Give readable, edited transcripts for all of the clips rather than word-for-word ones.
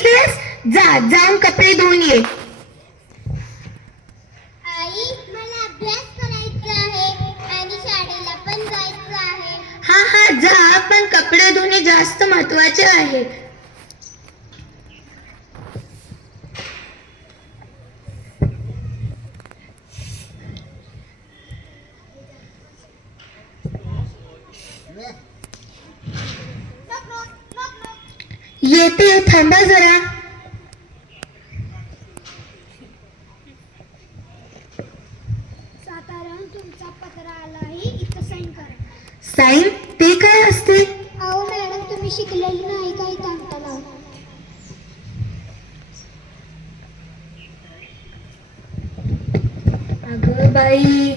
बसलीस? जाऊन कपडे धुवून ये. आई, मला अभ्यास करायचा आहे आणि शाळेला पण जायचं आहे. हा जा, पण कपडे धुणे जास्त महत्वाचे आहे. येते, थांबा जरा. सातारण तुमचा पत्र आला आहे, इथं साईन करा. साईन? ते काय असते? अहो मॅडम, तुम्ही शिकलेली नाही काही सांगताना. अगं बाई,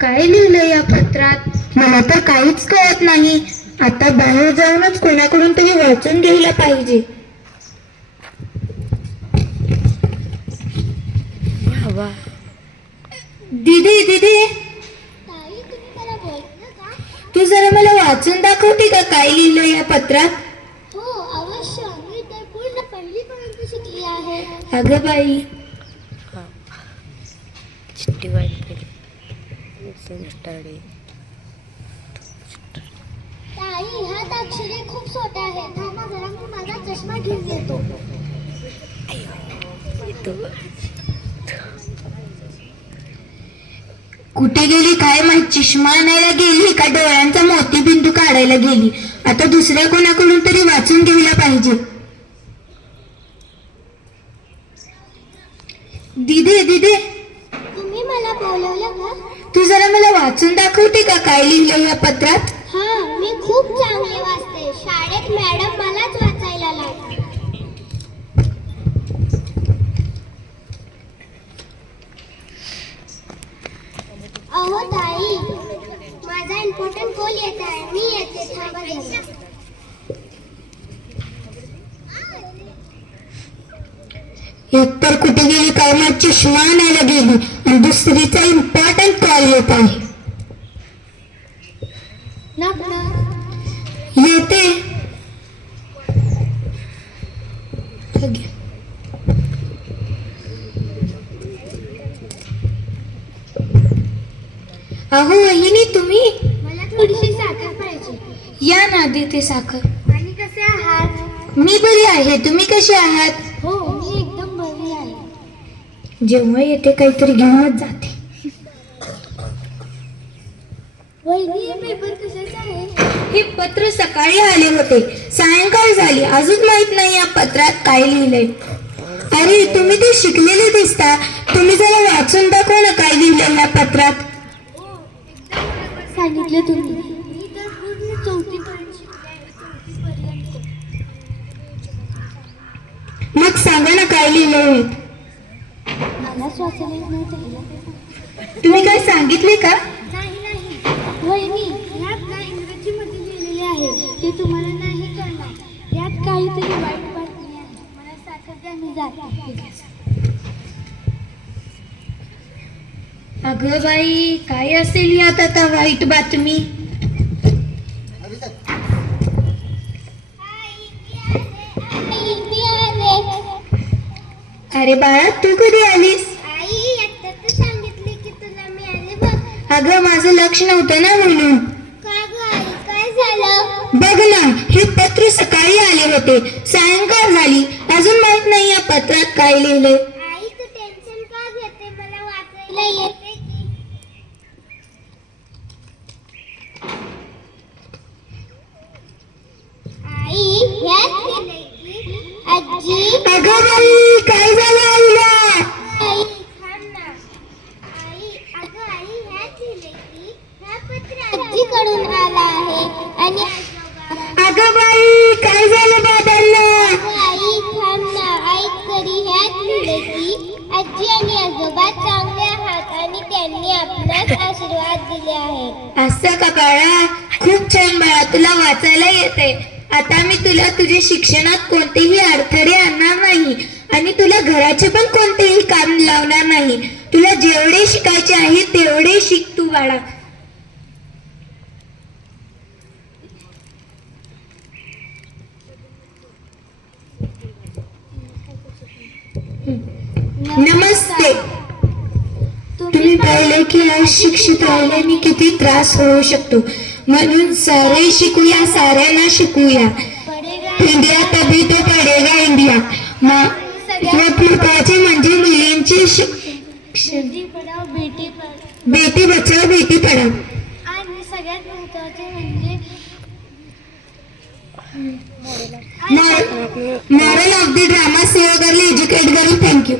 काय लिहिलंय या पत्रात? मला तर काहीच कळत नाही. आता बाहेर जाऊनच कोणाकडून तरी वाचून घ्यायला पाहिजे. दीदी, ताई, तुम्ही मला बोलता का? तू जरा मला वाचून दाखवते का काय लिहिलंय या पत्रात? हो अवश्य, मी तर पूर्ण पहिलीपर्यंत शिकली आहे. अगं बाई, चिट्टी वाईट ताई, ह्यात अक्षरे खूप छोटे आहेत. थांबा जरा, मी माझा चष्मा घेऊन येतो. कुठे गेली काय माहित? चष्मा आणायला गेली का डोळ्यांचा मोतीबिंदू काढायला गेली? आता दुसऱ्या कोणाकडून तरी वाचून घ्यायला पाहिजे. दीदी, तुम्ही मला बोलवलं का? तू जरा मला वाचून दाखवते का काय लिहिलंय या पत्रात? हा, मी खूप चांगले वाचते. शाळेत मॅडम मलाच वाचायला लावतात. अहो ताई, माझा इम्पॉर्टंट कॉल येत आहे, मी येते, थांबा जरा. एक तर कुठे गेली काय माहित? चष्मा आणायला गेली आणि दुसरीचा इम्पॉर्टंट कॉल येत आहे. येते. अहो वहिनी, तुम्ही? मला थोडीशी साखर पाहिजे. या ना, देते साखर. आणि कसे आहात? मी बरी आहे, तुम्ही कसे आहात? हो, मी एकदम बरी आहे. जेव्हा येते काहीतरी घेऊनच जाते. वहिनी, हे पेपर कशाचे आहे? हे पत्र सकाळी आले होते, सायंकाळ झाली, अजून माहित नाही या पत्रात काय लिहिलंय. अरे, तुम्ही ते शिकलेले दिसता. तुम्ही जरा वाचून दाखवा ना काय लिहिलंय या पत्रात. सांगितलं तुम्ही. मी तर पूर्ण 4थी पर्यंत शिकले आहे. 4थी पर्यंत. मग सांगा ना काय लिहिलंय. मला वाचायला येत नव्हतं. तुम्ही काय सांगितले का? नाही. वहिनी, ह्यात ना इंग्रजीमध्ये लिहिलेले आहे, ते तुम्हाला नाही कळणार. यात काहीतरी वाईट बातमी आहे. मला साखर द्या, मी जाते. अगं बाई, काय असेल यात आता वाईट बातमी? अरे बाळा, तू कधी आलीस? आई, आता तर सांगितले की तुला मी आले बघ. अगं, माझं लक्ष नव्हतं ना म्हणून. का ग आई, काय झालं? बघ ना, हे पत्र सकाळी आले होते, सायंकाळ झाली, अजून माहित नाही या पत्रात काय लिहिलंय. आई, तू टेन्शन का घेते? मला वाचायला येते की. आई, ह्यात लिहिलंय की आजी. अगं बाई, काय झालं आईला? आई, थांब ना. आई, अगं आई, ह्यात लिहिलंय की हा पत्र आजीकडून आला आहे आणि आजोबा. अगं बाई, काय झालं बाबांना? अगं आई, थांब ना. ऐक तरी, ह्यात लिहिलंय की आजी आणि आजोबा चांगले आहात आणि त्यांनी आपणास आशीर्वाद दिले आहेत. असं का बाळा? खूप छान बाळा, तुला वाचायला येते. आता मी तुला तुझ्या शिक्षणात कोणतेही अडथळे आणणार नाही आणि तुला घराचे पण कोणतेही काम लावणार नाही. तुला जेवढे शिकायचे आहे तेवढे शिक तू बाळा. तुम्ही पाहिले की अशिक्षित राहिल्याने किती त्रास होऊ शकतो. म्हणून सारे शिकूया, साऱ्यांना शिकूया. पडेगा इंडिया तभी तो पडेगा इंडिया. महत्वाचे म्हणजे मुलींचे शिक्षण. बेटी पढाओ बेटी पढाओ. बेटी बचाव बेटी पढाव. आणि सगळ्यात महत्त्वाचे म्हणजे Moral of the drama: save a girl, educate girl. Thank you.